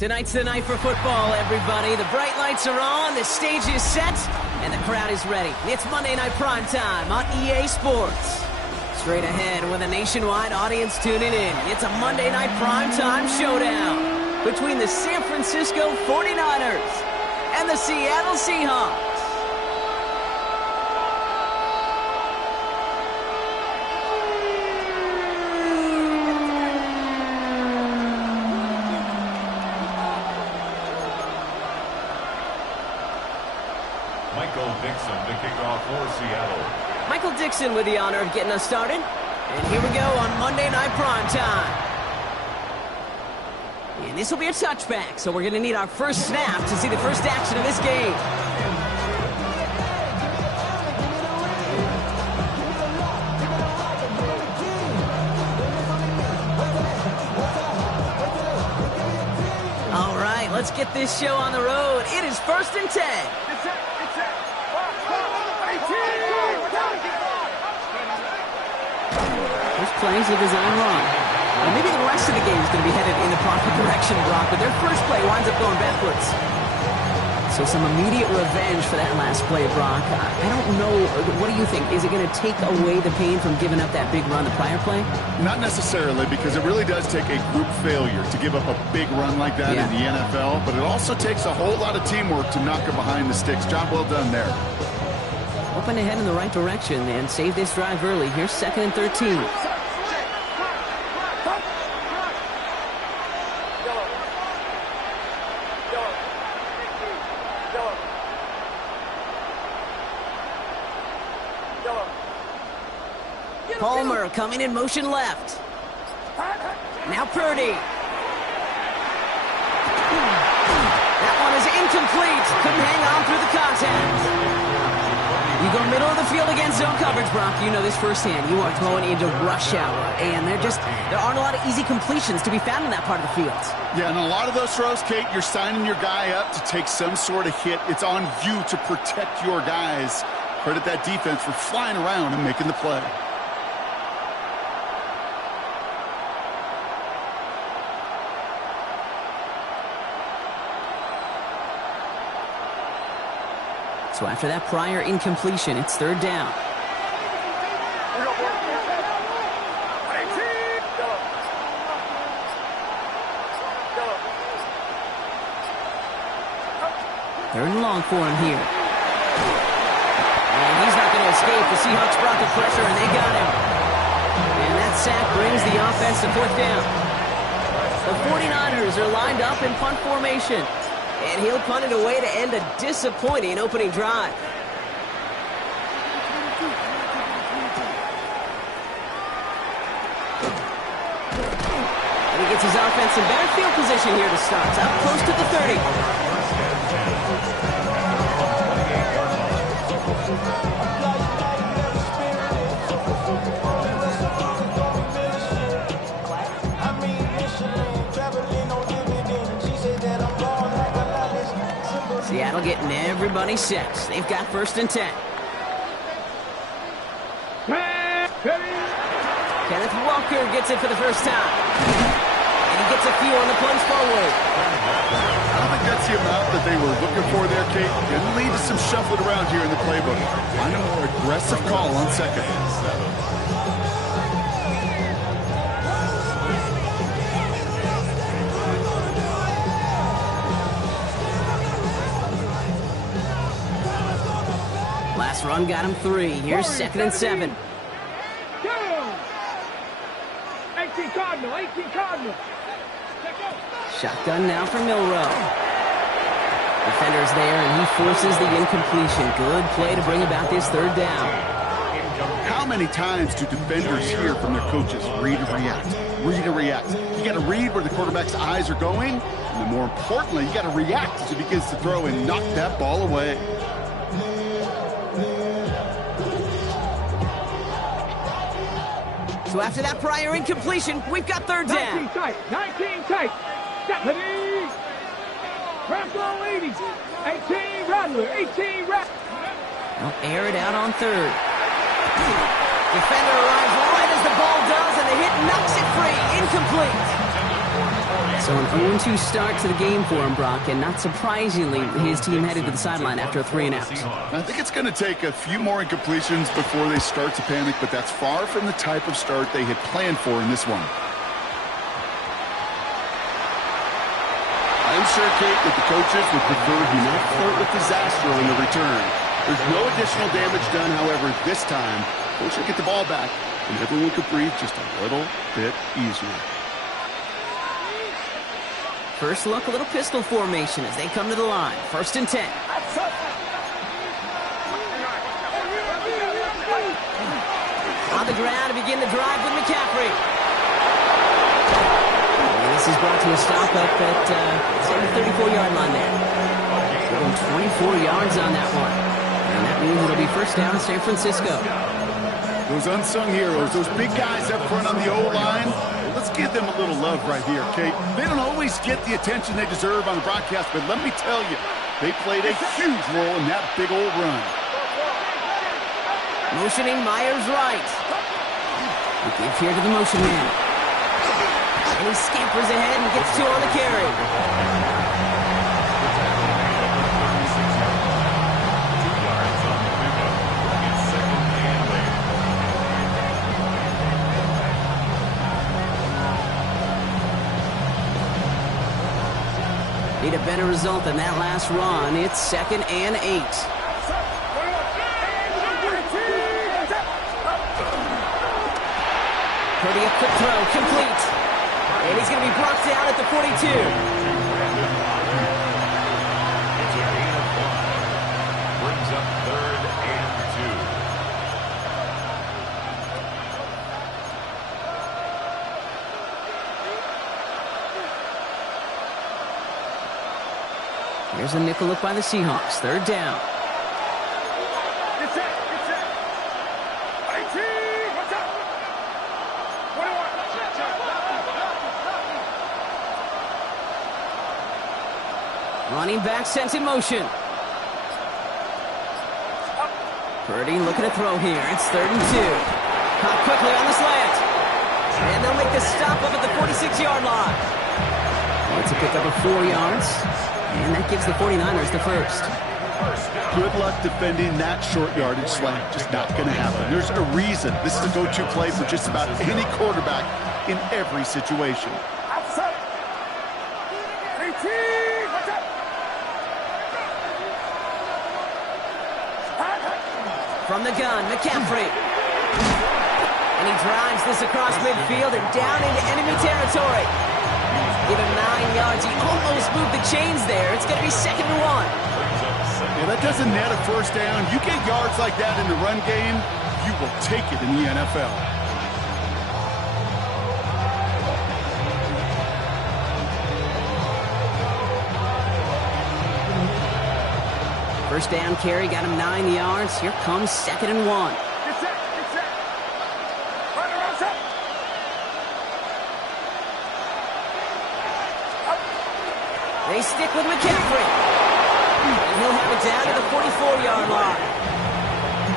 Tonight's the night for football, everybody. The bright lights are on, the stage is set, and the crowd is ready. It's Monday Night Primetime on EA Sports. Straight ahead with a nationwide audience tuning in. It's a Monday Night Primetime showdown between the San Francisco 49ers and the Seattle Seahawks. Michael Dixon with the honor of getting us started. And here we go on Monday Night Primetime. And this will be a touchback, so we're going to need our first snap to see the first action of this game. All right, let's get this show on the road. It is 1st and 10. First plays are designed wrong. Maybe the rest of the game is going to be headed in the proper direction, Brock, but their first play winds up going backwards. So some immediate revenge for that last play, Brock. I don't know. What do you think? Is it going to take away the pain from giving up that big run the prior play? Not necessarily, because it really does take a group failure to give up a big run like that in the NFL, but it also takes a whole lot of teamwork to knock it behind the sticks. Job well done there. Hoping to head in the right direction and save this drive early. Here's 2nd and 13. Palmer coming in motion left. Now Purdy. That one is incomplete. Couldn't hang on through the contact. You go middle of the field against zone coverage, Brock. You know this firsthand. You are throwing into rush hour, and there aren't a lot of easy completions to be found in that part of the field. Yeah, and a lot of those throws, Kate, you're signing your guy up to take some sort of hit. It's on you to protect your guys. Credit that defense for flying around and making the play. So after that prior incompletion, it's 3rd down. Third and long for him here. And he's not going to escape. The Seahawks brought the pressure, and they got him. And that sack brings the offense to 4th down. The 49ers are lined up in punt formation. And he'll punt it away to end a disappointing opening drive. And he gets his offense in better field position here to start. Up close to the 30. Seattle getting everybody set. They've got 1st and 10. Kenneth Walker gets it for the first time. And he gets a few on the plunge forward. I don't think that's the amount that they were looking for there, Kate. Can lead to some shuffling around here in the playbook. Find a more aggressive call on 2nd. Last run got him 3. Here's 2nd and 7. 18 Cardinal. Shotgun now for Milrow. Defender's there, and he forces the incompletion. Good play to bring about this 3rd down. How many times do defenders hear from their coaches, read and react, read and react? You got to read where the quarterback's eyes are going, and then more importantly, you got to react as he begins to throw and knock that ball away. So after that prior incompletion, we've got 3rd down. 19 tight. Stephanie. Raffle 80. 18 Rattler. 18 Rattler. They'll air it out on 3rd. Defender arrives right as the ball does, and the hit knocks it free. Incomplete. So an 0-2 start to the game for him, Brock, and not surprisingly, his team headed to the sideline after a 3-and-out. I think it's going to take a few more incompletions before they start to panic, but that's far from the type of start they had planned for in this one. I'm sure, Kate, that the coaches would prefer he not flirt with disaster on the return. There's no additional damage done, however, this time. Coach should get the ball back, and everyone could breathe just a little bit easier. First look, a little pistol formation as they come to the line. 1st and 10. On the ground to begin the drive with McCaffrey. And this is brought to a stop up at the 34-yard line there. Give him 24 yards on that one. And that means it'll be first down San Francisco. Those unsung heroes, those big guys up front on the O-line, let's give them a little love right here, Kate. They don't always get the attention they deserve on the broadcast, but let me tell you, they played a huge role in that big old run. Motioning Myers right. We give here to the motion man. And he scampers ahead and gets 2 on the carry. Need a better result than that last run. It's 2nd and 8. Purdy, a quick throw, complete. And he's going to be brought down at the 42. Brings up 3rd and 2. Here's a nickel look by the Seahawks. 3rd down. Running back sent in motion. Purdy looking to throw here. It's 3rd and 2. Caught quickly on the slant. And they'll make the stop up at the 46-yard line. It's a pickup of 4 yards. And that gives the 49ers the first. Good luck defending that short yardage slant. Just not going to happen. There's a reason this is a go-to play for just about any quarterback in every situation. From the gun, McCaffrey. And he drives this across midfield and down into enemy territory. Give him 9 yards. He almost moved the chains there. It's going to be 2nd and 1. Yeah, that doesn't net a first down. You get yards like that in the run game, you will take it in the NFL. First down carry, got him 9 yards. Here comes 2nd and 1. They stick with McCaffrey. And he'll have it down to the 44-yard line.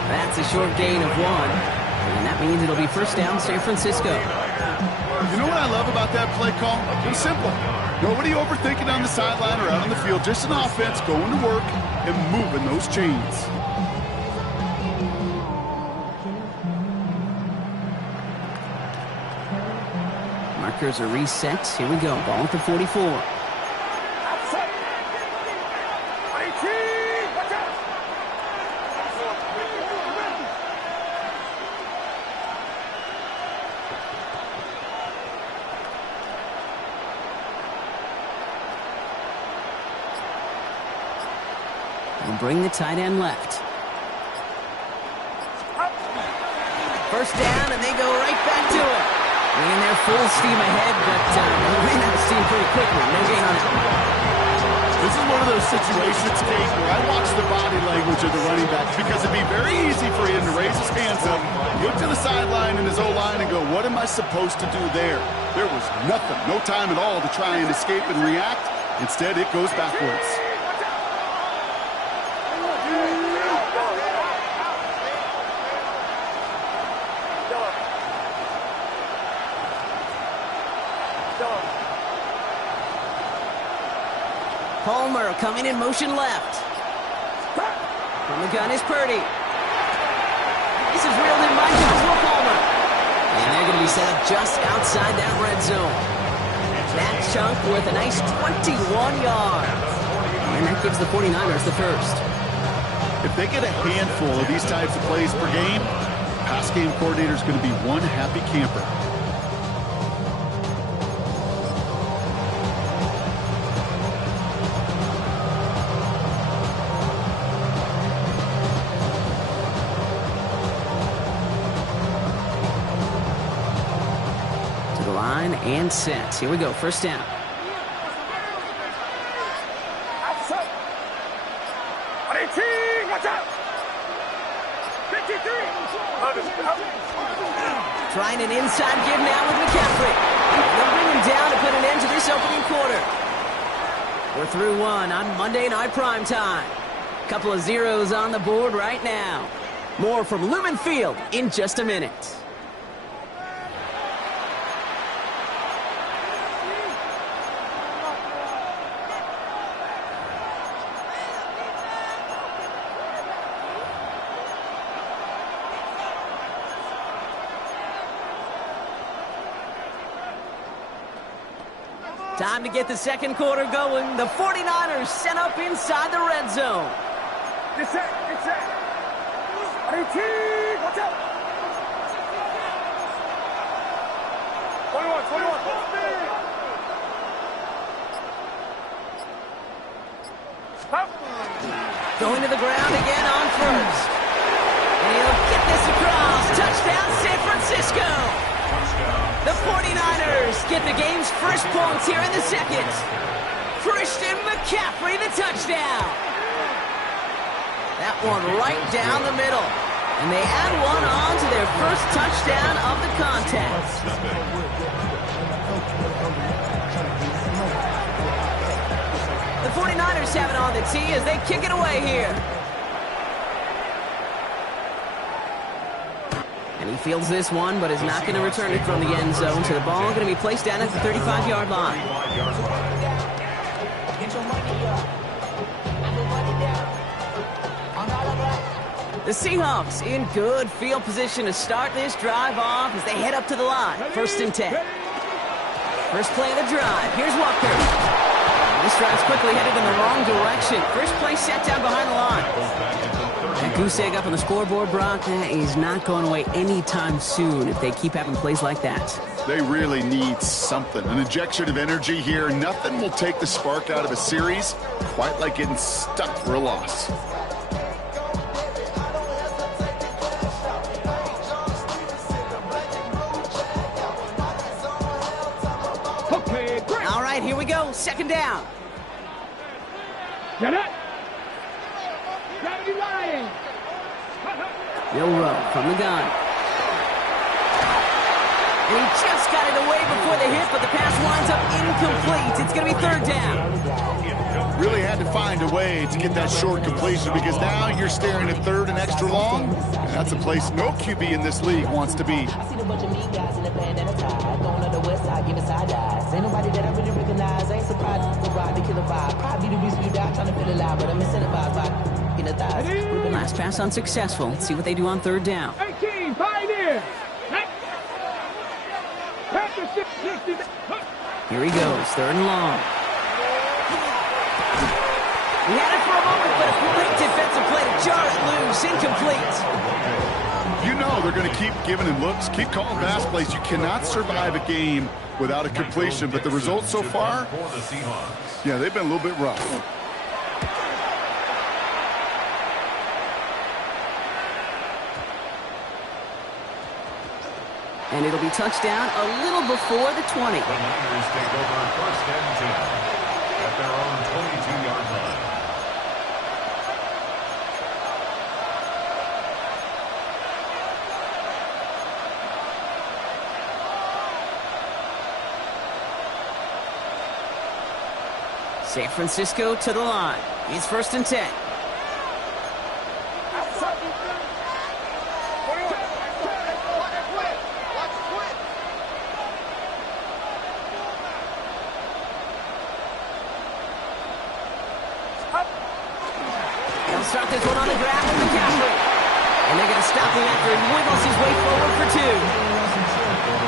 That's a short gain of 1. And that means it'll be first down San Francisco. You know what I love about that play call? It's simple. Nobody overthinking on the sideline or out on the field. Just an offense going to work and moving those chains. Markers are reset. Here we go. Ball at the 44. We'll bring the tight end left. First down, and they go right back to it. And they're full steam ahead, but they ran out of steam pretty quickly. No gain on it. This is one of those situations, Kate, where I watch the body language of the running back because it'd be very easy for him to raise his hands up, look to the sideline in his O-line and go, what am I supposed to do there? There was nothing, no time at all to try and escape and react. Instead, it goes backwards. Palmer coming in motion left. From the gun is Purdy. This is reeled in by Joshua Palmer. And they're going to be set up just outside that red zone. That chunk worth a nice 21 yards. And that gives the 49ers the first. If they get a handful of these types of plays per game, pass game coordinator is going to be one happy camper. To the line and set. Here we go, first down. Watch out! 53! Trying an inside give now with McCaffrey. They'll bring him down to put an end to this opening quarter. We're through one on Monday Night Primetime. Couple of zeros on the board right now. More from Lumen Field in just a minute. Time to get the second quarter going. The 49ers set up inside the red zone. Get set! 18! Watch out! 21! Stop! Going to the ground again on first. And he'll get this across. Touchdown, San Francisco. The 49ers get the game's first points here in the second. Christian McCaffrey, the touchdown. That one right down the middle. And they add one on to their first touchdown of the contest. The 49ers have it on the tee as they kick it away here. And he fields this one, but is not going to return it from the end zone. So the ball going to be placed down at the 35-yard line. The Seahawks in good field position to start this drive off as they head up to the line. First and 10. First play of the drive. Here's Walker. This drive's quickly headed in the wrong direction. First play set down behind the line. That goose egg up on the scoreboard, Brock, that is not going away anytime soon if they keep having plays like that. They really need something. An injection of energy here. Nothing will take the spark out of a series quite like getting stuck for a loss. All right, here we go. Second down. Get it! Gravity Lion! Bill Rowe from the gun. And he just got it away before the hit, but the pass winds up incomplete. It's going to be third down. Really had to find a way to get that short completion because now you're staring at third and extra long. And that's a place no QB in this league wants to be. I seen a bunch of mean guys in the band at a tie. Going on the west side, giving side eyes. Ain't nobody that I really recognize. I ain't surprised to ride the killer vibe. Probably the reason you die trying to feel alive, but I'm incentivized by in the thighs. Last pass unsuccessful. Let's see what they do on third down. 18, Pioneer! Here he goes, third and long. He had it for a moment, but a great defensive play to jar it loose. Incomplete. You know they're going to keep giving him looks, keep calling pass plays. You cannot survive a game without a completion, but the results so far, yeah, they've been a little bit rough. And it'll be touchdown a little before the 20. The Niners take over first and 10 at their own 22-yard line. San Francisco to the line. It's first and 10. this one on the grab with McCaffrey. And they're going to stop him after he wiggles his way forward for 2.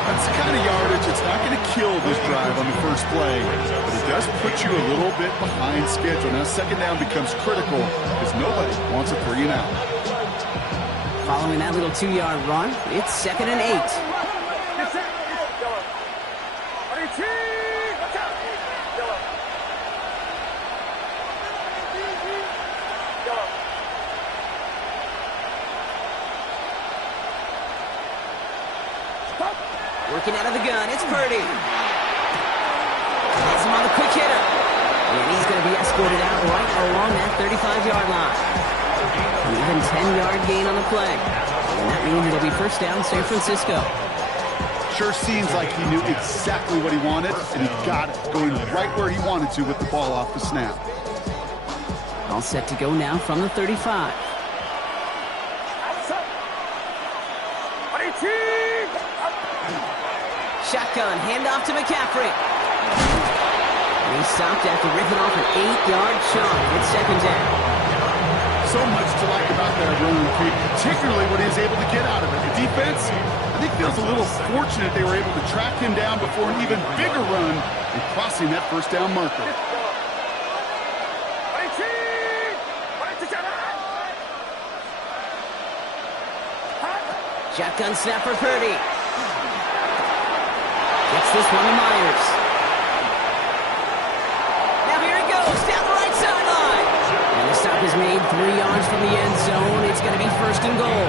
That's the kind of yardage. It's not going to kill this drive on the first play, but it does put you a little bit behind schedule. Now, second down becomes critical because nobody wants a 3 and out. Following that little 2-yard run, it's 2nd and 8. Working out of the gun, it's Purdy. Has him on the quick hitter. And he's going to be escorted out right along that 35-yard line. An even 10-yard gain on the play. And that means it'll be first down San Francisco. Sure seems like he knew exactly what he wanted, and he got it, going right where he wanted to with the ball off the snap. All set to go now from the 35. Shotgun, handoff to McCaffrey. And he stopped after ripping off an 8-yard chunk. It's 2nd down. So much to like about that run, particularly what he was able to get out of it. The defense, I think, feels a little fortunate they were able to track him down before an even bigger run and crossing that first down marker. Shotgun snap for Purdy. Gets this one to Myers. Now here he goes, down the right sideline. And the stop is made 3 yards from the end zone. It's going to be 1st and goal.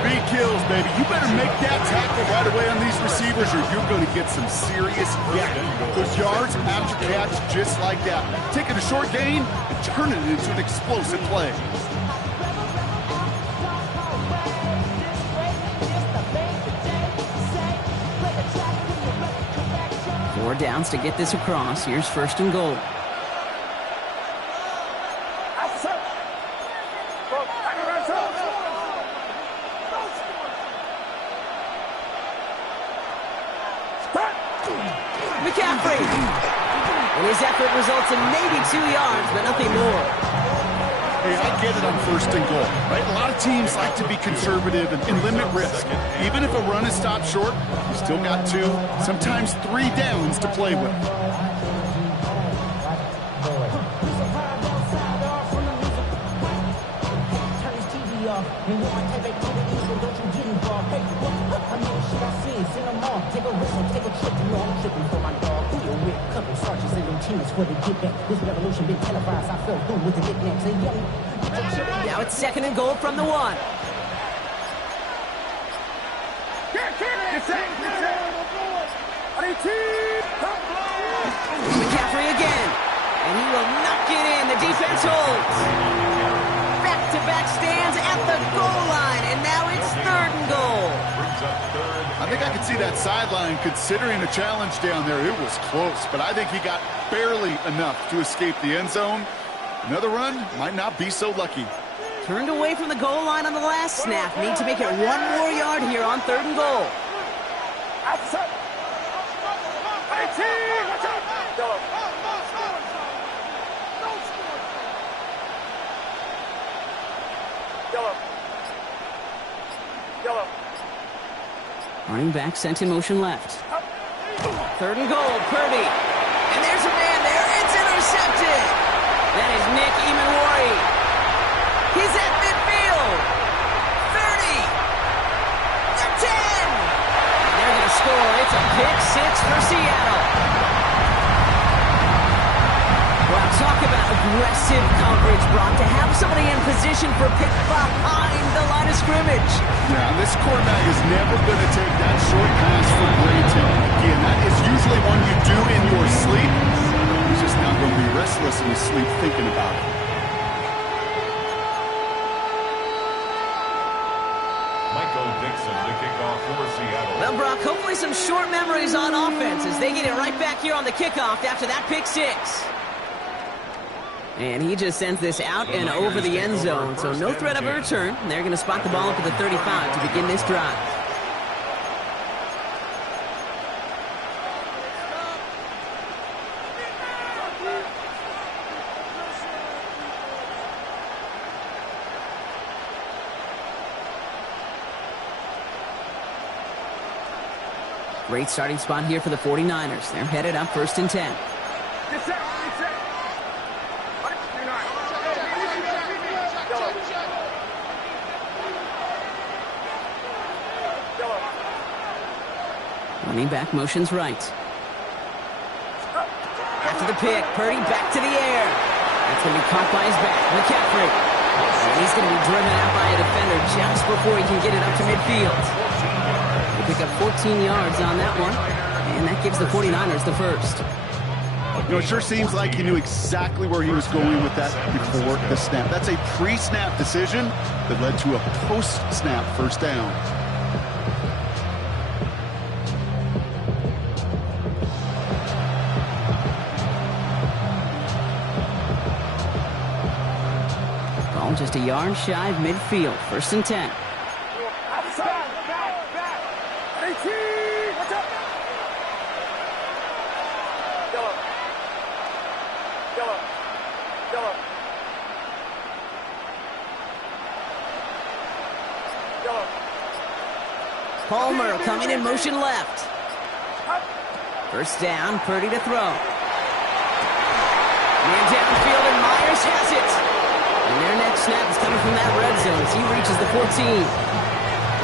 Speed kills, baby. You better make that tackle right away on these receivers or you're going to get some serious yak. Those yards after catch just like that. Taking a short gain and turning it into an explosive play. 4 downs to get this across. Here's 1st and goal. McCaffrey! And his effort results in maybe 2 yards, but nothing more. Hey, I get it on 1st and goal, right? A lot of teams like to be conservative and limit risk. Even if a run is stopped short, you still got 2, sometimes 3 downs to play with. Now it's 2nd and goal from the 1. McCaffrey again. And he will knock it in. The defense holds. Back-to-back stands at the goal line. And now it's 3rd and goal. I think I could see that sideline considering a challenge down there. It was close, but I think he got barely enough to escape the end zone. Another run might not be so lucky. Turned away from the goal line on the last snap. Need to make it 1 more yard here on 3rd and goal. Running back sent in motion left. 3rd and goal, Purdy. And there's a man there. It's intercepted. That is Nick Emanwari. He's at midfield. 30. The 10. They're going to score. It's a pick 6 for Seattle. Well, talk about aggressive coverage, Brock. To have somebody in position for pick behind the line of scrimmage. Now, this quarterback is never going to take that short pass for granted. Again, that is usually one you do in your sleep. He's just not going to be restless in his sleep thinking about it. Michael Dixon to kick off for Seattle. Well, Brock, hopefully some short memories on offense as they get it right back here on the kickoff after that pick 6. And he just sends this out and over the end zone, so no threat of a return. They're going to spot the ball up at the 35 to begin this drive. Great starting spot here for the 49ers. They're headed up 1st and 10. Get set. Running back motions right. After the pick, Purdy back to the air. That's going to be caught by his back. McCaffrey. And he's going to be driven out by a defender just before he can get it up to midfield. They pick up 14 yards on that one, and that gives the 49ers the first. You know, it sure seems like he knew exactly where he was going with that before the snap. That's a pre-snap decision that led to a post-snap first down. Ball just a yard shy of midfield. 1st and 10. Outside. Back. 18. Watch out. Yellow. Palmer coming in motion left. First down, Purdy to throw. Man downfield, and Myers has it. And their next snap is coming from that red zone as he reaches the 14.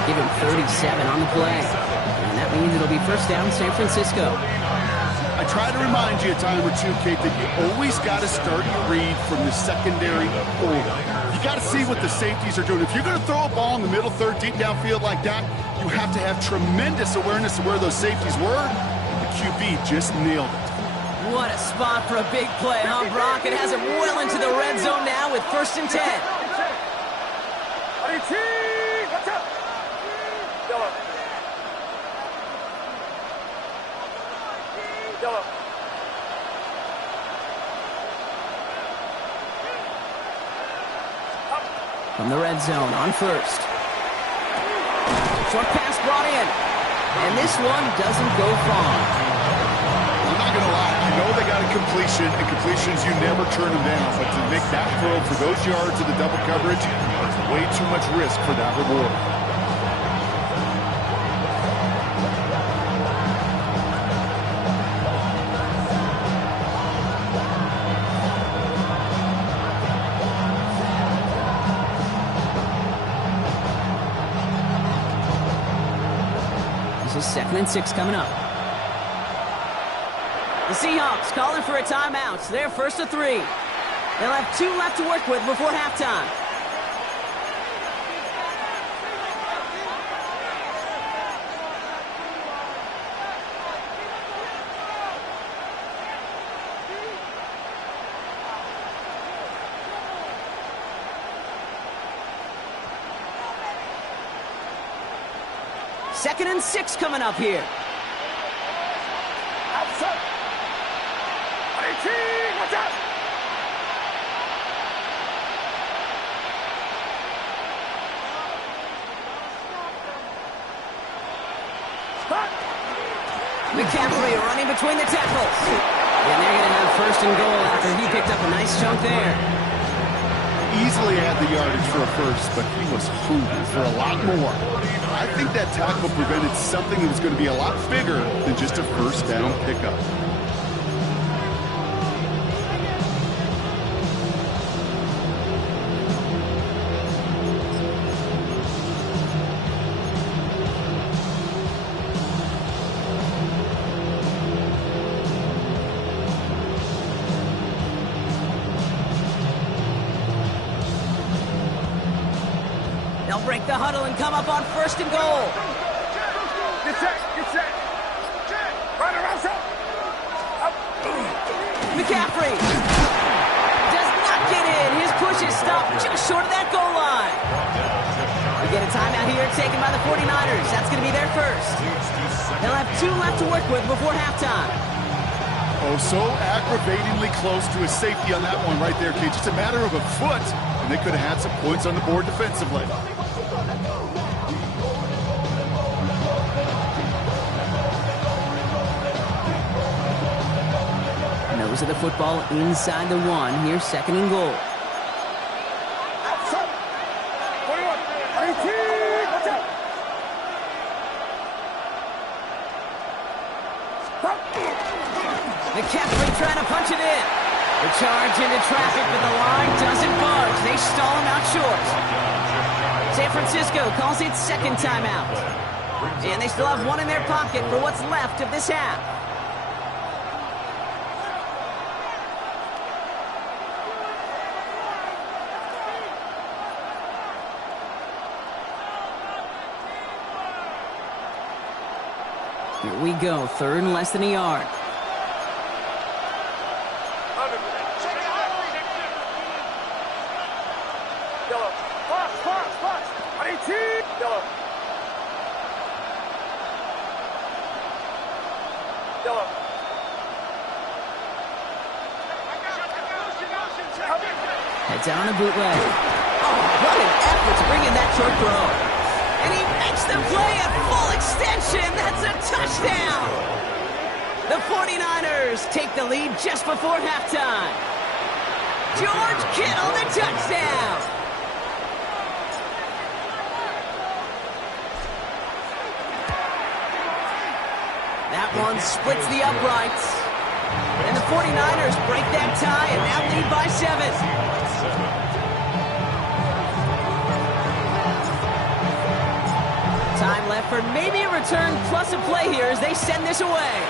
Give him 37 on the play. And that means it'll be first down, San Francisco. I try to remind you a time or two, Kate, that you always got to start your read from the secondary order. You got to see what the safeties are doing. If you're going to throw a ball in the middle third, deep downfield like that, you have to have tremendous awareness of where those safeties were. The QB just nailed it. What a spot for a big play, huh, Brock? It has him well into the red zone now with 1st and 10. 18. Watch out. Yellow. From the red zone on 1st. Short pass brought in. And this one doesn't go far. I'm not going to lie. I know they got a completion, and completions, you never turn them down. But to make that throw for those yards of the double coverage, it's way too much risk for that reward. This is 2nd and 6 coming up. The Seahawks calling for a timeout. They're 1st to 3. They'll have 2 left to work with before halftime. Second and 6 coming up here. Outside. 18. Watch out. McCaffrey running between the tackles. And they're going to have 1st and goal after he picked up a nice chunk there. Easily had the yardage for a first, but he was hungry for a lot more. I think that tackle prevented something that was going to be a lot bigger than just a first down pickup. They'll break the huddle and come up on 1st and goal. Get set. Right around set. McCaffrey does not get in. His push is stopped just short of that goal line. We get a timeout here taken by the 49ers. That's going to be their first. They'll have 2 left to work with before halftime. Oh, so aggravatingly close to a safety on that one right there, Kate. Just a matter of a foot, and they could have had some points on the board defensively. Nose of the football inside the 1. Here's 2nd and goal. Outside. 21. 18. Watch out. charge into traffic, but the line doesn't budge. They stall him out short. San Francisco calls it second timeout. And they still have one in their pocket for what's left of this half. Here we go, third and less than a yard. Heads out on a bootleg. Oh, what an effort to bring in that short throw. And he makes the play at full extension. That's a touchdown. The 49ers take the lead just before halftime. George Kittle, the touchdown. That one splits the uprights. And the 49ers break that tie and now lead by 7. Time left for maybe a return plus a play here as they send this away.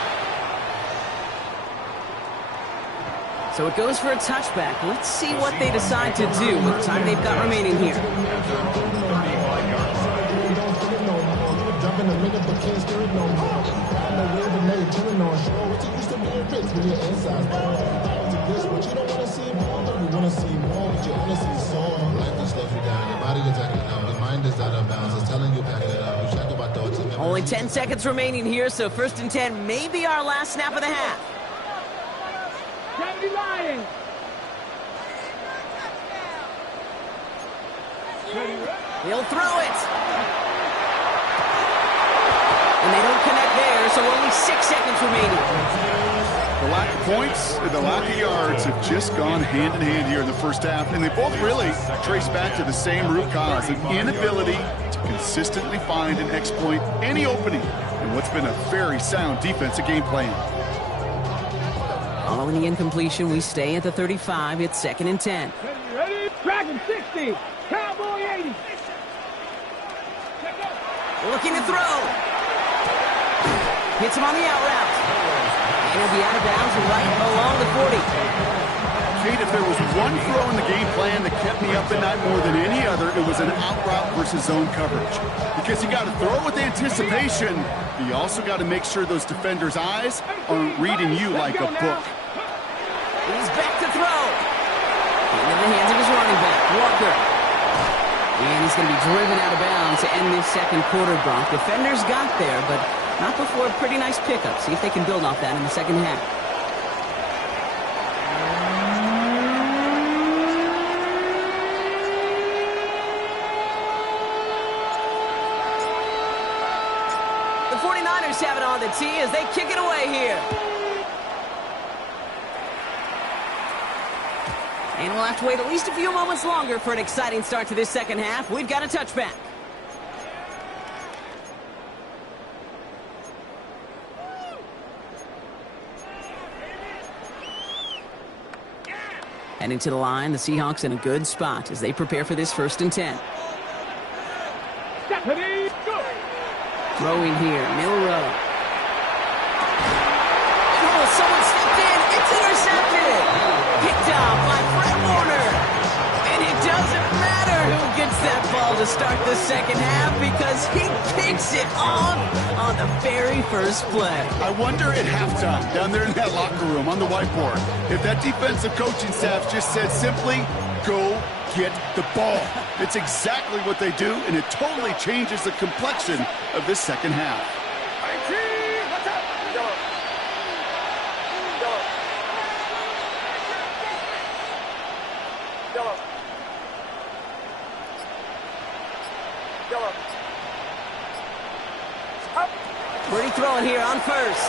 So it goes for a touchback. Let's see what they decide to do with the time they've got remaining here. Only 10 seconds remaining here, so first and 10 may be our last snap of the half. He'll throw it. And they don't connect there, so only 6 seconds remaining. The lack of points and the lack of yards have just gone hand in hand here in the first half, and they both really trace back to the same root cause, an inability to consistently find and exploit any opening in what's been a very sound defensive game plan. Following the incompletion, we stay at the 35. It's second and 10. Ready? Dragon 60. Cowboy 80. Looking to throw. Hits him on the out route. And he'll be out of bounds right along the 40. Kate, if there was one throw in the game plan that kept me up at night more than any other, it was an out route versus zone coverage. Because you got to throw with anticipation, but you also got to make sure those defenders' eyes aren't reading you like a book. He's back to throw. Into the hands of his running back, Walker. And he's going to be driven out of bounds to end this second quarter, Bronk. Defenders got there, but not before a pretty nice pickup. See if they can build off that in the second half. The 49ers have it on the tee as they kick it away here. And we'll have to wait at least a few moments longer for an exciting start to this second half. We've got a touchback. Heading to the line, the Seahawks in a good spot as they prepare for this first and 10. Throwing here, Milrow. Oh, someone stepped in. It's intercepted. Picked off by Fred Warner. And it doesn't matter who gets that ball to start the second half because he picks it off on the very first play. I wonder at halftime, down there in that locker room on the whiteboard, if that defensive coaching staff just said simply, go get the ball. It's exactly what they do, and it totally changes the complexion of this second half. Pretty throwing here on first.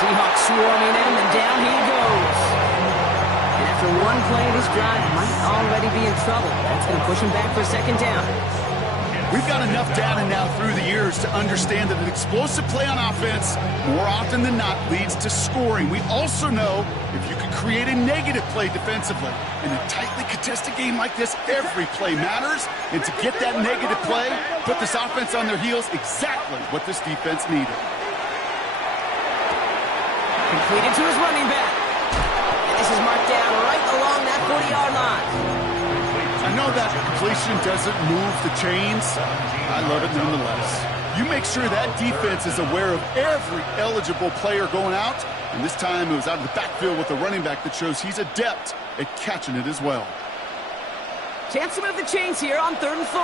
Seahawks swarming him, and down he goes. And after one play, this drive might already be in trouble. That's going to push him back for a second down. We've got enough data now through the years to understand that an explosive play on offense, more often than not, leads to scoring. We also know if you can create a negative play defensively. In a tightly contested game like this, every play matters. And to get that negative play, put this offense on their heels, exactly what this defense needed. Completed to his running back. And this is marked down right along that 40-yard line. I know that completion doesn't move the chains. I love it nonetheless. You make sure that defense is aware of every eligible player going out. And this time it was out of the backfield with a running back that shows he's adept at catching it as well. Chance to move the chains here on 3rd and 4.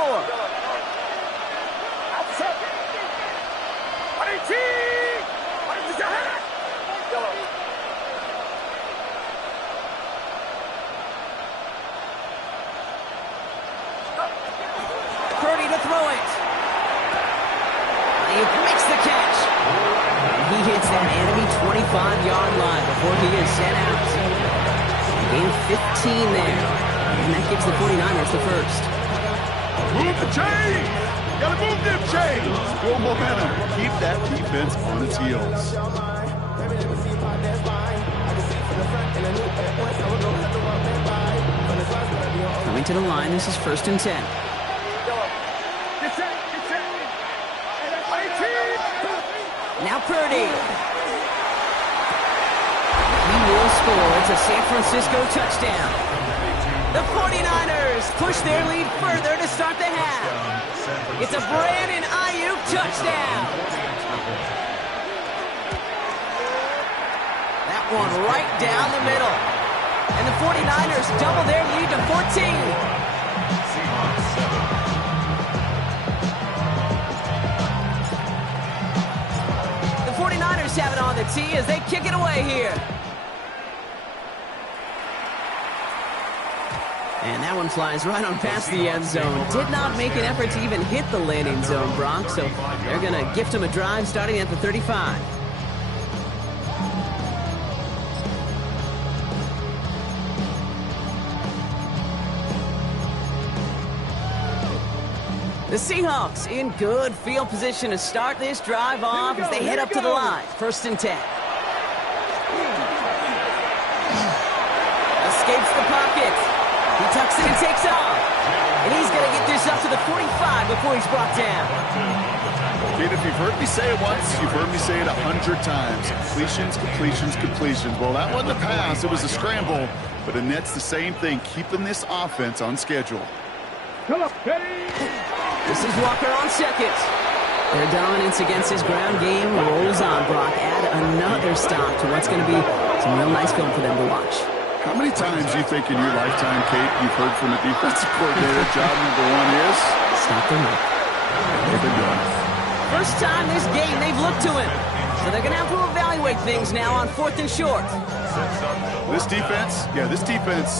Purdy to throw it. He makes the catch. He hits that enemy 25-yard line before he is sent out. Gain 15 there. And that gives the 49ers the first. Move the chains! Gotta move them chains! Build momentum. Keep that defense on its heels. Coming to the line, this is 1st and 10. Now Purdy. He will score. It's a San Francisco touchdown. The 49ers push their lead further to start the half. It's a Brandon Ayuk touchdown. That one right down the middle. And the 49ers double their lead to 14. The 49ers have it on the tee as they kick it away here. And that one flies right on past the end zone. Did not make an effort to even hit the landing zone, Brock. So they're going to gift him a drive starting at the 35. The Seahawks in good field position to start this drive off as they head up to the line. 1st and 10. Escapes the pocket. He tucks it and takes off. And he's going to get this up to the 45 before he's brought down. Kid, if you've heard me say it once, you've heard me say it 100 times. Completions, completions, completions. Well, that wasn't a pass. It was a scramble. But Annette's the same thing, keeping this offense on schedule. This is Walker on 2nd. Their dominance against his ground game rolls on, Brock. Add another stop to what's going to be some real nice film for them to watch. How many times do you think in your lifetime, Kate, you've heard from a defensive coordinator, job number one is? Stop the run. They've been doing it. First time this game they've looked to him. So they're going to have to evaluate things now on 4th and short. This defense,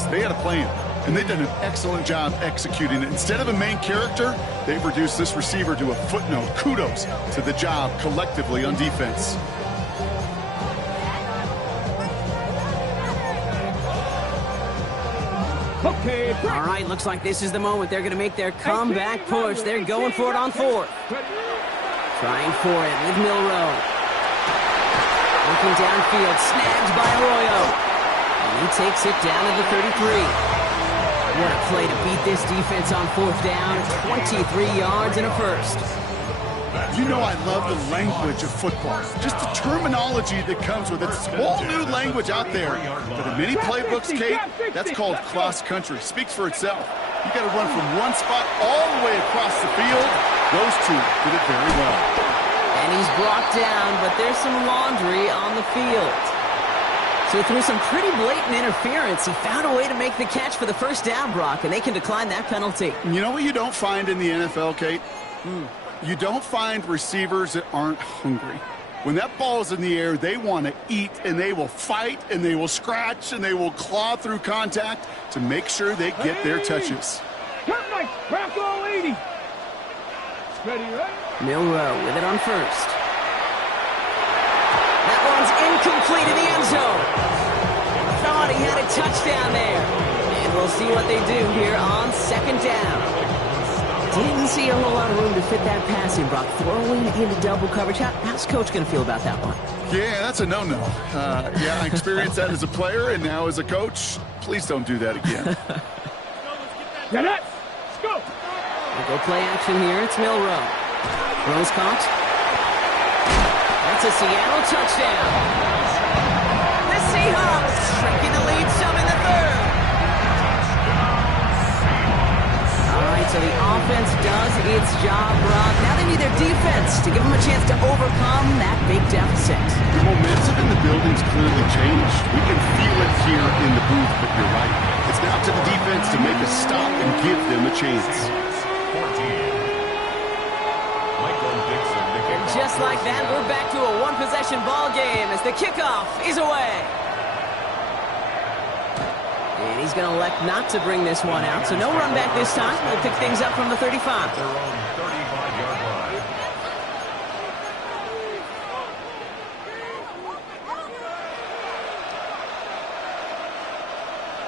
they had a plan. And they've done an excellent job executing it. Instead of a main character, they've reduced this receiver to a footnote. Kudos to the job collectively on defense. Okay. All right, looks like this is the moment they're going to make their comeback push. They're going for it on 4th. Trying for it with Milrow. Looking downfield, snagged by Arroyo. And he takes it down to the 33. What a play to beat this defense on 4th down. 23 yards and a first. You know I love the language of football. Just the terminology that comes with it. It's a whole new language out there. But in many playbooks, Kate, that's called cross-country. Speaks for itself. You got to run from one spot all the way across the field. Those two did it very well. And he's brought down, but there's some laundry on the field. So through some pretty blatant interference, he found a way to make the catch for the first down, Brock, and they can decline that penalty. You know what you don't find in the NFL, Kate? You don't find receivers that aren't hungry. When that ball's in the air, they want to eat, and they will fight, and they will scratch, and they will claw through contact to make sure they get their touches. Crack all 80. Ready, right? Milrow with it on 1st. That one's incomplete in the end zone. Thought he had a touchdown there. And we'll see what they do here on 2nd down. Didn't doesn't see a whole lot of room to fit that passing, Brock. Throwing into double coverage. How's Coach going to feel about that one? Yeah, that's a no-no. Yeah, I experienced that as a player, and now as a coach, please don't do that again. Yeah, let's go. We'll go play action here. It's Milrow. Rose caught. That's a Seattle touchdown. The Seahawks shrinking the lead some in the third. All right, so the offense does its job, Brock. Now they need their defense to give them a chance to overcome that big deficit. The momentum in the building's clearly changed. We can feel it here in the booth, but you're right. It's now to the defense to make a stop and give them a chance. Just like that, we're back to a one-possession ball game as the kickoff is away. And he's going to elect not to bring this one out, so no run back this time. We'll pick things up from the 35. Their own 35-yard line.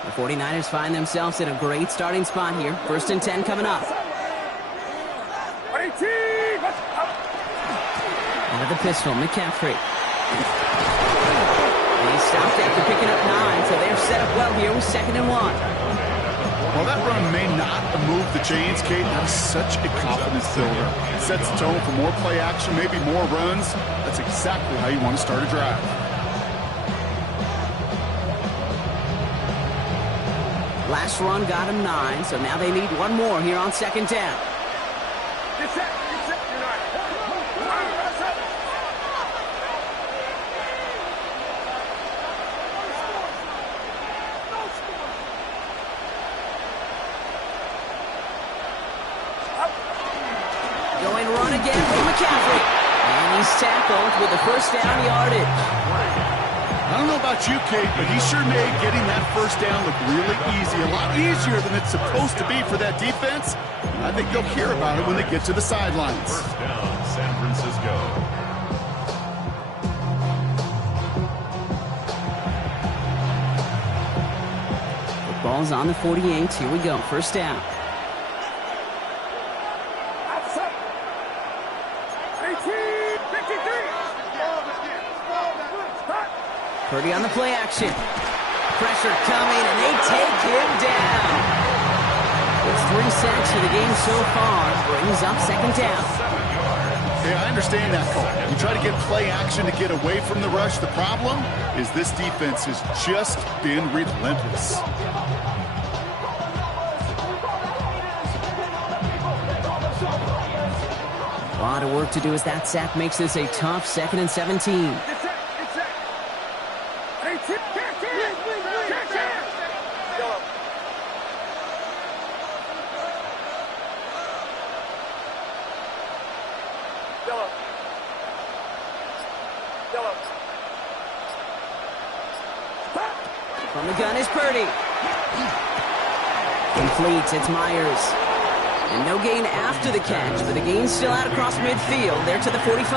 The 49ers find themselves in a great starting spot here. 1st and 10 coming up. Out of the pistol, McCaffrey. And he stopped after picking up 9, so they're set up well here with 2nd and 1. While that run may not move the chains, Kate, that is such a confidence builder. It sets the tone for more play action, maybe more runs. That's exactly how you want to start a drive. Last run got him 9, so now they need one more here on 2nd down. Going run again with McCaffrey. And he's tackled with the 1st down yardage. I don't know about you, Kate, but he sure made getting that 1st down look really easy. A lot easier than it's supposed to be for that defense. And I think they'll hear about it when they get to the sidelines. 1st down, San Francisco. The ball's on the 48. Here we go. 1st down. Purdy on the play action. Pressure coming, and they take him down. It's 3 sacks for the game so far. Brings up 2nd down. Yeah, I understand that call. You try to get play action to get away from the rush. The problem is this defense has just been relentless. A lot of work to do as that sack makes this a tough 2nd and 17. From the gun is Purdy. Complete, it's Myers. And no gain after the catch, but the gain's still out across midfield. They're to the 45.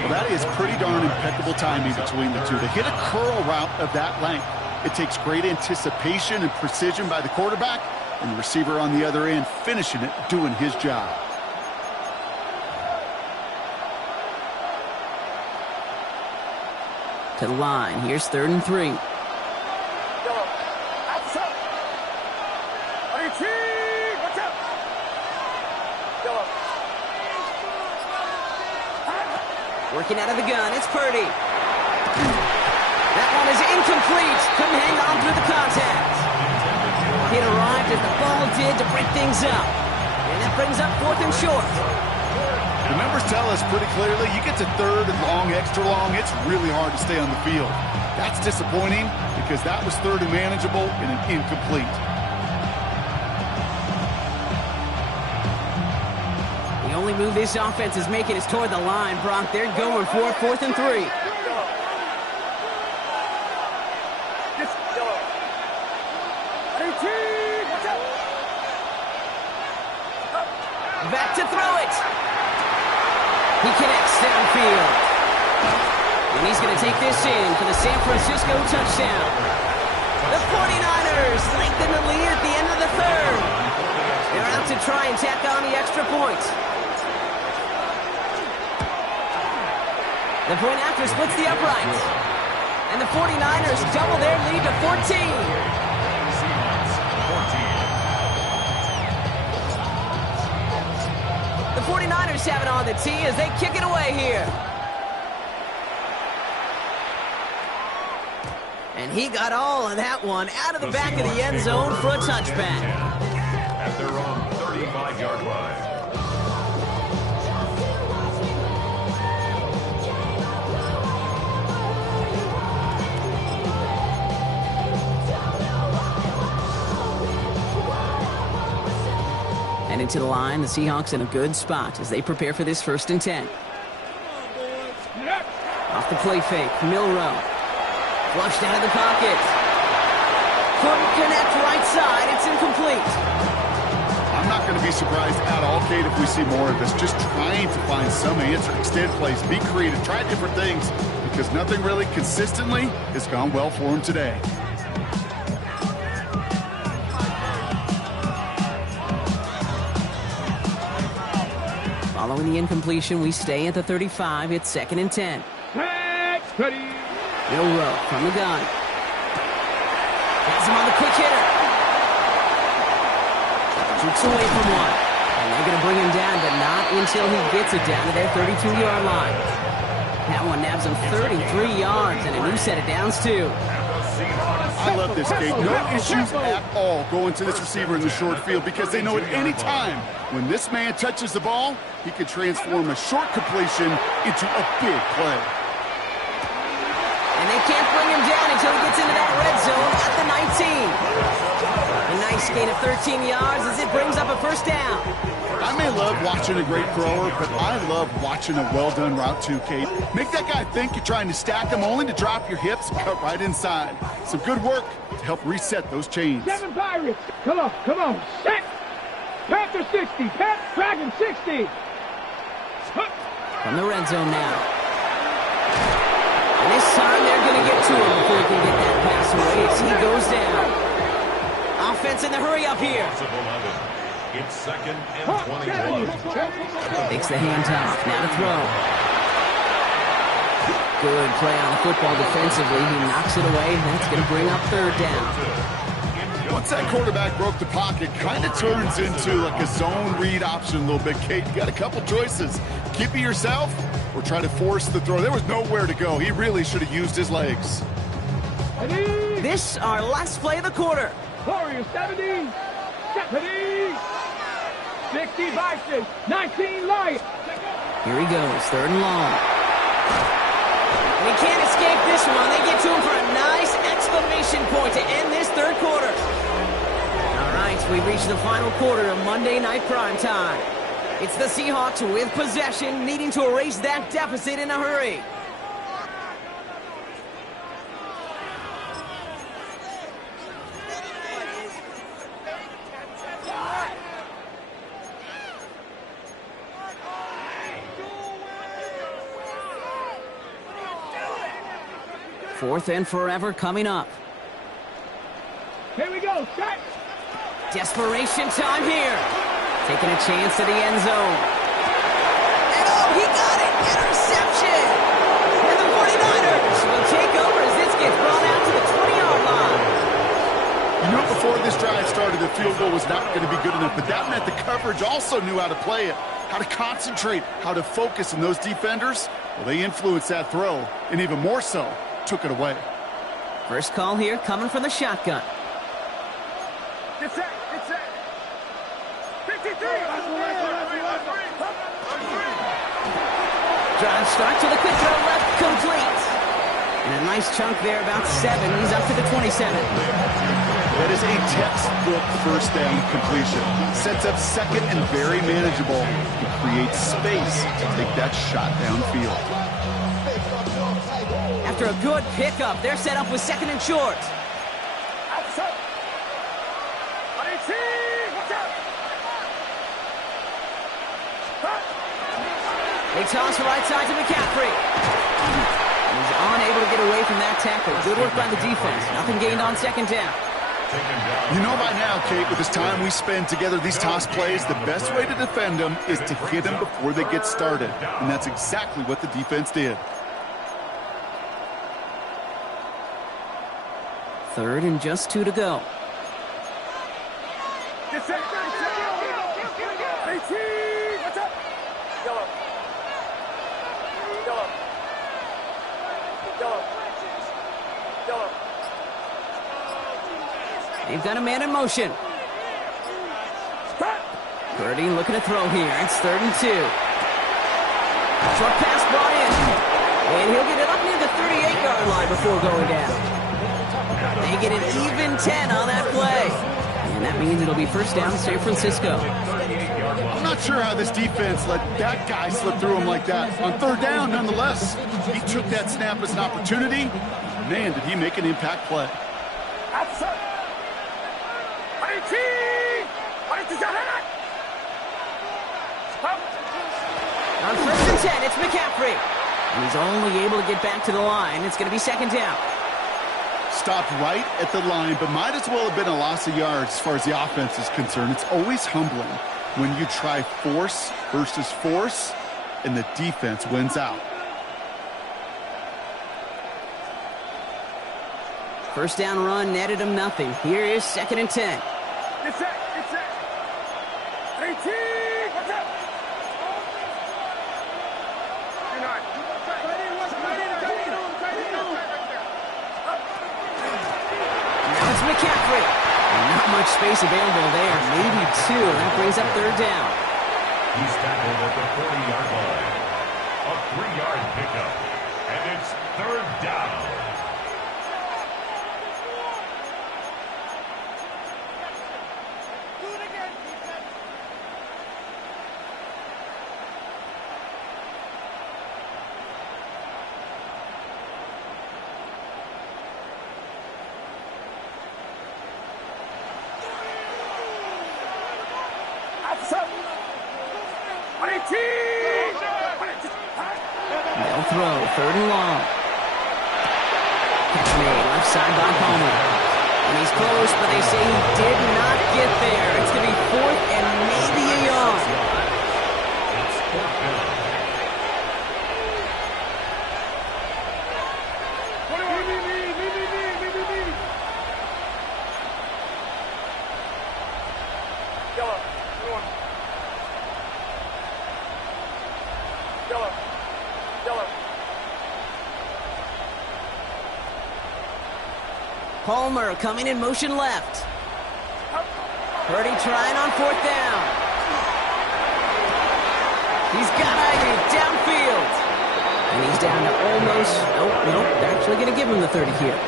Well, that is pretty darn impeccable timing between the two. To hit a curl route of that length, it takes great anticipation and precision by the quarterback, and the receiver on the other end finishing it, doing his job. To the line, here's 3rd and 3. Working out of the gun, it's Purdy. That one is incomplete. Couldn't hang on through the contact. It arrived as the ball did to break things up. And that brings up 4th and short. The numbers tell us pretty clearly, you get to 3rd and long, extra long, it's really hard to stay on the field. That's disappointing because that was 3rd and manageable and an incomplete. The only move this offense is making is toward the line, Brock. They're going for it, 4th and 3. Back to throw it. He connects downfield. And he's going to take this in for the San Francisco touchdown. The 49ers lengthen the lead at the end of the 3rd. They're out to try and tack on the extra point. The point after splits the uprights. And the 49ers double their lead to 14. The 49ers have it on the tee as they kick it away here. And he got all of that one out of the back of the end zone for a touchback. At their own 35-yard line. And into the line, the Seahawks in a good spot as they prepare for this 1st and 10. Off the play fake, Milrow. Flushed out of the pocket. Couldn't connect right side. It's incomplete. I'm not going to be surprised at all, Kate, if we see more of this. Just trying to find some answer. Extend plays, be creative, try different things, because nothing really consistently has gone well for him today. Following the incompletion, we stay at the 35. It's 2nd and 10. Milrow from the gun. Has him on the quick hitter. Shoots away from one. And they're going to bring him down, but not until he gets it down to their 32-yard line. That one nabs him 33 yards and a new set of downs, too. I love this, Kate. No issues at all going to this receiver in the short field because they know at any time when this man touches the ball, he can transform a short completion into a big play. And they can't bring him down until he gets into that red zone at the 19. A nice gain of 13 yards as it brings up a 1st down. I may love watching a great thrower, but I love watching a well-done route too, Kate. Make that guy think you're trying to stack him only to drop your hips and cut right inside. Some good work to help reset those chains. 7 Pirates. Come on. Set. Panther 60. Dragon 60. From the red zone now. And this time they're going to get to him before he can get that pass away as he goes down. Offense in the hurry up here. It's 2nd and 21. Takes the handoff. Now to throw. Good play on the football defensively. He knocks it away. That's going to bring up 3rd down. Once that quarterback broke the pocket, kind of turns into like a zone read option a little bit, Kate. You got a couple choices. Keep it yourself or try to force the throw. There was nowhere to go. He really should have used his legs. This our last play of the quarter. Warriors 70. 60 Vikings. 19 Lions. Here he goes. 3rd and long. And he can't escape this one. They get to him for a nice exclamation point to end this 3rd quarter. All right, we've reached the final quarter of Monday Night Primetime. It's the Seahawks with possession, needing to erase that deficit in a hurry. Fourth and forever coming up. Here we go. Set. Desperation time here. Taking a chance to the end zone. And oh, he got it! Interception! And the 49ers will take over as this gets brought out to the 20-yard line. You know, before this drive started, the field goal was not going to be good enough, but that meant the coverage also knew how to play it, how to concentrate, how to focus, and those defenders, well, they influenced that throw, and even more so, took it away. First call here coming from the shotgun. It's set. 53. Drive start to the quick throw left, complete. And a nice chunk there, about 7. He's up to the 27. That is a textbook 1st down completion. Sets up 2nd and very manageable. It creates space to take that shot downfield. After a good pickup, they're set up with 2nd and short. They toss right side to McCaffrey. He's unable to get away from that tackle. Good work by the defense. Nothing gained on 2nd down. You know by now, Kate, with this time we spend together, these toss plays, the best way to defend them is to hit them before they get started. And that's exactly what the defense did. 3rd and just 2 to go. They've got a man in motion. Purdy looking to throw here. It's 3rd and 2. Short pass brought in. And he'll get it up near the 38-yard line before going down. They get an even 10 on that play. And that means it'll be 1st down San Francisco. I'm not sure how this defense let that guy slip through him like that. On 3rd down, nonetheless, he took that snap as an opportunity. Man, did he make an impact play. On 1st and 10, it's McCaffrey. And he's only able to get back to the line. It's going to be 2nd down. Stopped right at the line, but might as well have been a loss of yards as far as the offense is concerned. It's always humbling when you try force versus force, and the defense wins out. 1st down run netted him nothing. Here is 2nd and 10. McCaffrey. Not much space available there. Maybe 2. That brings up 3rd down. He's tackled at the 40-yard line. A 3-yard pickup. And it's 3rd down. They'll throw. 3rd and long. Catch made. Left side by Palmer. And he's close, but they say he did not get there. It's going to be 4th and maybe a yard. It's 4th down. Palmer coming in motion left. Purdy trying on 4th down. He's got it downfield. And he's down to almost, nope, they're actually going to give him the 30 here.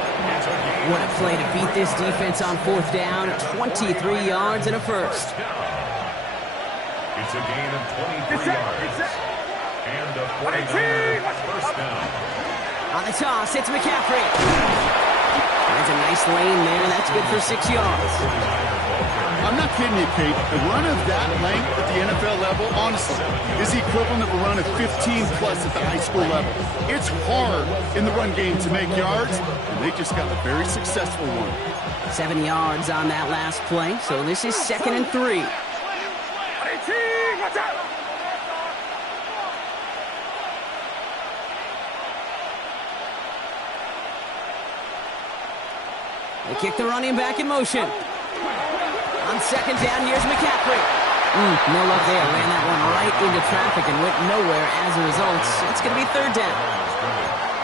What a play to beat this defense on 4th down. 23 yards and a 1st. It's a gain of 23 yards. And a 49er 1st down. On the toss, it's McCaffrey. Finds a nice lane there. That's good for 6 yards. I'm not kidding you, Kate. A run of that length at the NFL level, honestly, is the equivalent of a run of 15-plus at the high school level. It's hard in the run game to make yards, and they just got a very successful one. 7 yards on that last play, so this is 2nd and 3. They kick the running back in motion. On 2nd down, here's McCaffrey. No luck there. Ran that one right into traffic and went nowhere as a result. It's going to be 3rd down.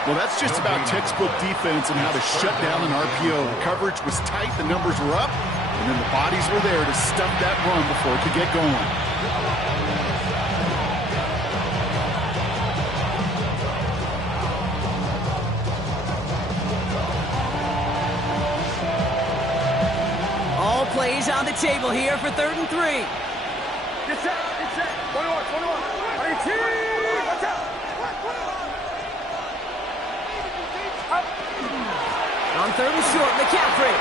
Well, that's just about textbook defense and how to shut down an RPO. The coverage was tight, the numbers were up, and then the bodies were there to stop that run before it could get going. Plays on the table here for 3rd and 3. It's set. 21. On 3rd and short, McCaffrey.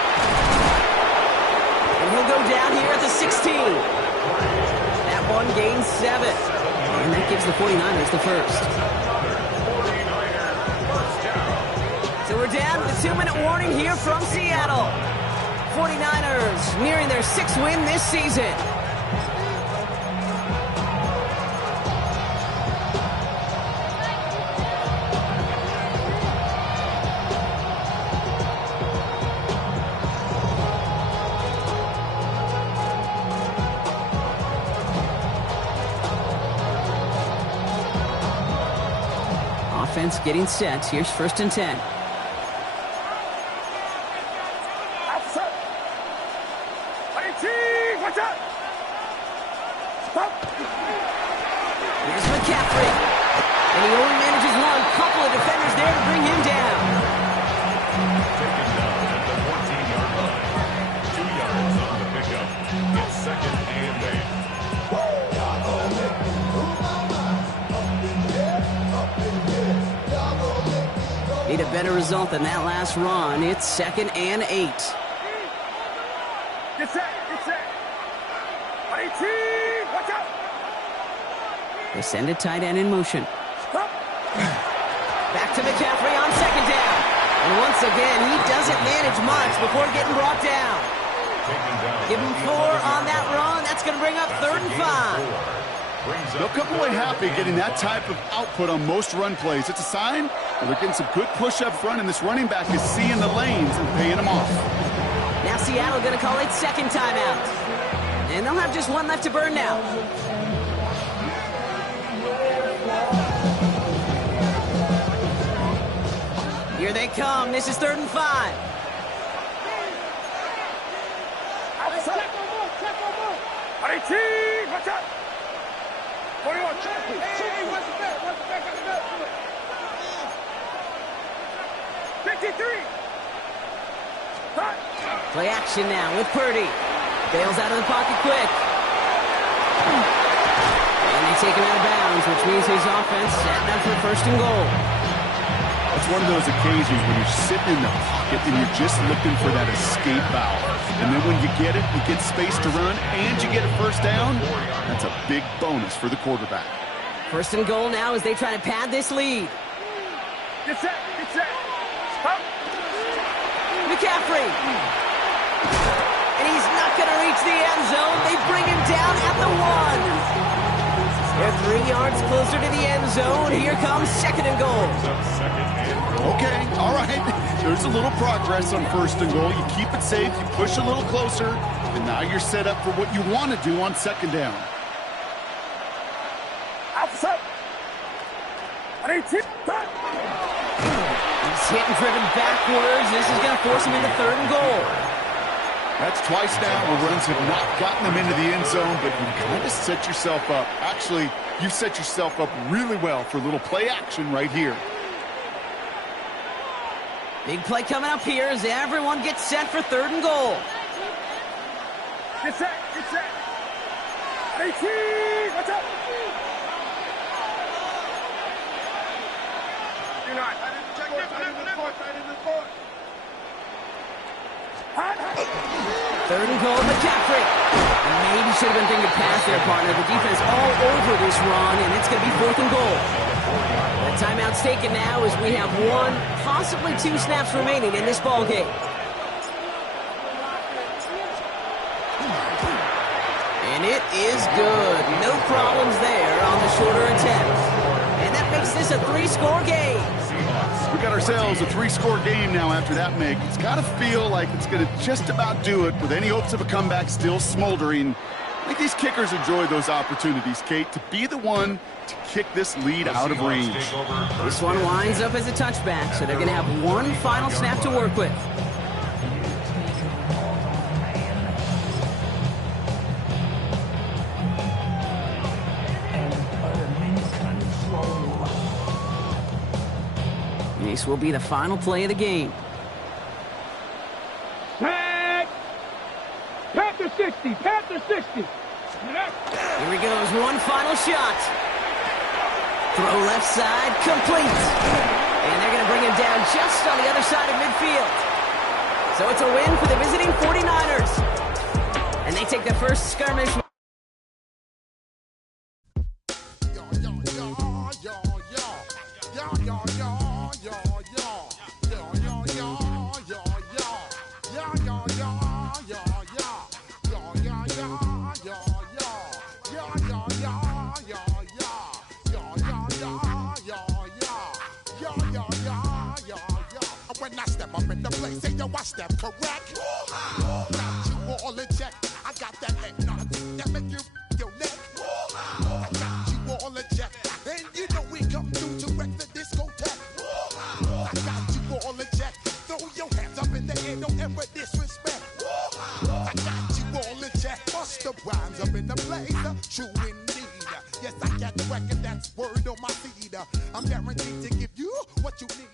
And he'll go down here at the 16. That one gains 7. And that gives the 49ers the 1st. So we're down with a 2-minute warning here from Seattle. 49ers, nearing their 6th win this season. Offense getting set. Here's 1st and 10. Here's McCaffrey. And he only manages one. Couple of defenders there to bring him down. Taken down at the 14-yard line. 2 yards on the pickup. It's 2nd and 8. Need a better result than that last run. It's 2nd and 8. Get set, get set. 18, watch out. They send a tight end in motion. Stop. Back to McCaffrey on 2nd down. And once again, he doesn't manage much before getting brought down. Give him 4 on that run. That's going to bring up 3rd and 5. They'll come away happy getting that type of output on most run plays. It's a sign that they're getting some good push up front, and this running back is seeing the lanes and paying them off. Now Seattle going to call it 2nd timeout. And they'll have just 1 left to burn now. Here they come. This is 3rd and 5. Check on move. 18, watch out. 41, check. Hey, what's the back? What's the back on the back? 53. Play action now with Purdy. Bails out of the pocket quick. And they take him out of bounds, which means his offense setting up for 1st and goal. It's one of those occasions when you're sitting in the pocket and you're just looking for that escape valve. And then when you get it, you get space to run, and you get a 1st down. That's a big bonus for the quarterback. 1st and goal now as they try to pad this lead. Get set, get set. Stop. McCaffrey. And he's not going to reach the end zone. They bring him down at the 1. They're 3 yards closer to the end zone. Here comes 2nd and goal. Okay, all right. There's a little progress on 1st and goal. You keep it safe, you push a little closer, and now you're set up for what you want to do on 2nd down. Outside. 18. He's hit and driven backwards. This is going to force him into 3rd and goal. That's twice now where runs have not gotten them into the end zone, but you kind of set yourself up. Actually, you've set yourself up really well for a little play action right here. Big play coming up here as everyone gets set for 3rd and goal. Get set, get set. 18, watch out. You're not. I didn't check it. I didn't report. 3rd and goal, McCaffrey. Maybe should have been thinking pass there, partner. The defense all over this run, and it's going to be 4th and goal. The timeout's taken now as we have 1, possibly 2 snaps remaining in this ball game. And it is good. No problems there on the shorter attempt. And that makes this a 3-score game. We got ourselves a 3-score game now after that make. It's got to feel like it's going to just about do it with any hopes of a comeback still smoldering. I think these kickers enjoy those opportunities, Kate, to be the one to kick this lead out of range. This one winds up as a touchback, so they're going to have 1 final snap to work with. This will be the final play of the game. Tag! Panther 60, Panther 60. Here he goes, 1 final shot. Throw left side, complete. And they're going to bring him down just on the other side of midfield. So it's a win for the visiting 49ers. And they take the first skirmish. When I step up in the place, say yo, I step correct. Got you all in check. I got that head nod that make you your neck. I got you all in check. And you know we come through to wreck the discotheque. I got you all in check. Throw your hands up in the air, don't ever disrespect. I got you all in check. Bust the rhymes up in the place, true indeed. Yes, I got the record, that's word on my feed. I'm guaranteed to give you what you need.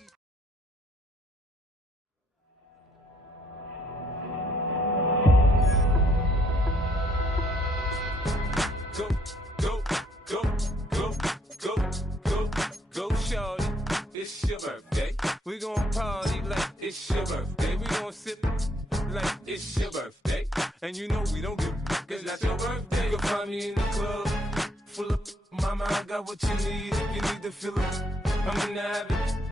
Go, go, go, go, go, go, go, shorty. It's your birthday. We gon' party like it's your birthday. We gon' sip like it's your birthday. And you know we don't give a cause that's your birthday. You'll find me in the club, full of mama, I got what you need. If you need to fill it, I'm in the habit.